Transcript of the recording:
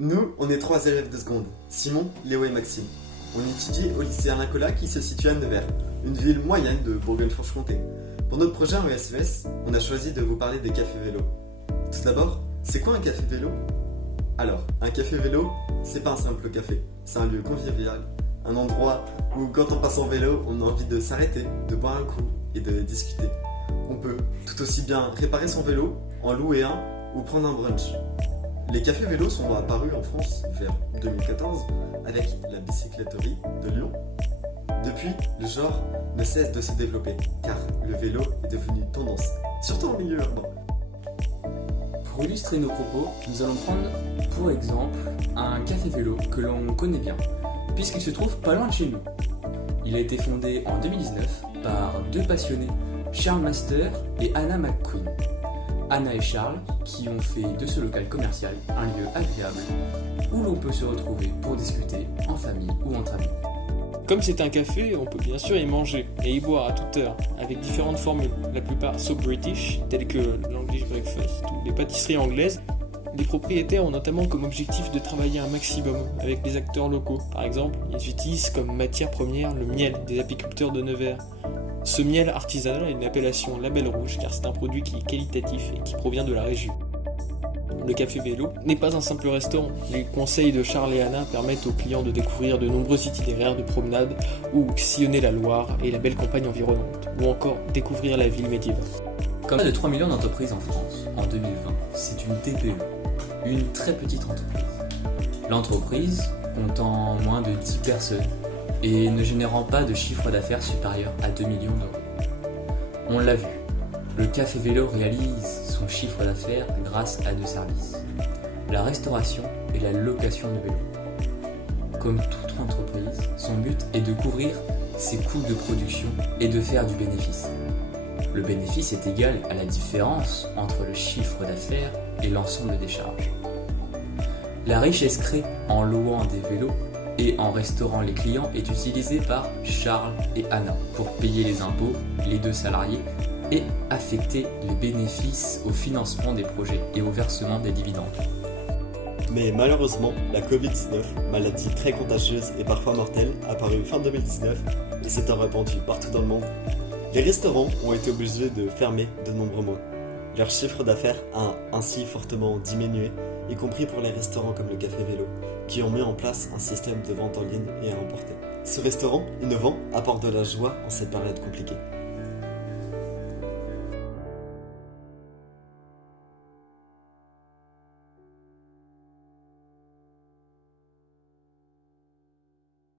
Nous, on est trois élèves de seconde, Simon, Léo et Maxime. On étudie au lycée Alain Colas qui se situe à Nevers, une ville moyenne de Bourgogne-Franche-Comté. Pour notre projet en ESES, on a choisi de vous parler des cafés vélos. Tout d'abord, c'est quoi un café vélo? Alors, un café vélo, c'est pas un simple café, c'est un lieu convivial, un endroit où quand on passe en vélo, on a envie de s'arrêter, de boire un coup et de discuter. On peut tout aussi bien réparer son vélo, en louer un ou prendre un brunch. Les cafés vélos sont apparus en France vers 2014 avec la bicycletterie de Lyon. Depuis, le genre ne cesse de se développer car le vélo est devenu tendance, surtout en milieu urbain. Pour illustrer nos propos, nous allons prendre pour exemple un café vélo que l'on connaît bien, puisqu'il se trouve pas loin de chez nous. Il a été fondé en 2019 par deux passionnés, Charles Master et Anna McQueen. Anna et Charles qui ont fait de ce local commercial un lieu agréable où l'on peut se retrouver pour discuter en famille ou entre amis. Comme c'est un café, on peut bien sûr y manger et y boire à toute heure, avec différentes formules, la plupart so british, telles que l'English breakfast ou les pâtisseries anglaises. Les propriétaires ont notamment comme objectif de travailler un maximum avec les acteurs locaux. Par exemple, ils utilisent comme matière première le miel des apiculteurs de Nevers. Ce miel artisanal a une appellation label rouge car c'est un produit qui est qualitatif et qui provient de la région. Le café vélo n'est pas un simple restaurant. Les conseils de Charles et Anna permettent aux clients de découvrir de nombreux itinéraires de promenade ou sillonner la Loire et la belle campagne environnante, ou encore découvrir la ville médiévale. Comme de 3 millions d'entreprises en France en 2020, c'est une TPE, une très petite entreprise. L'entreprise comptant moins de 10 personnes et ne générant pas de chiffre d'affaires supérieur à 2 millions d'euros. On l'a vu, le café vélo réalise son chiffre d'affaires grâce à deux services, la restauration et la location de vélos. Comme toute entreprise, son but est de couvrir ses coûts de production et de faire du bénéfice. Le bénéfice est égal à la différence entre le chiffre d'affaires et l'ensemble des charges. La richesse créée en louant des vélos et en restaurant les clients est utilisée par Charles et Anna pour payer les impôts, les deux salariés et affecter les bénéfices au financement des projets et au versement des dividendes. Mais malheureusement, la Covid-19, maladie très contagieuse et parfois mortelle, apparue fin 2019 et s'étant répandue partout dans le monde, les restaurants ont été obligés de fermer de nombreux mois. Leur chiffre d'affaires a ainsi fortement diminué, y compris pour les restaurants comme le Café Vélo, qui ont mis en place un système de vente en ligne et à emporter. Ce restaurant, innovant, apporte de la joie en cette période compliquée.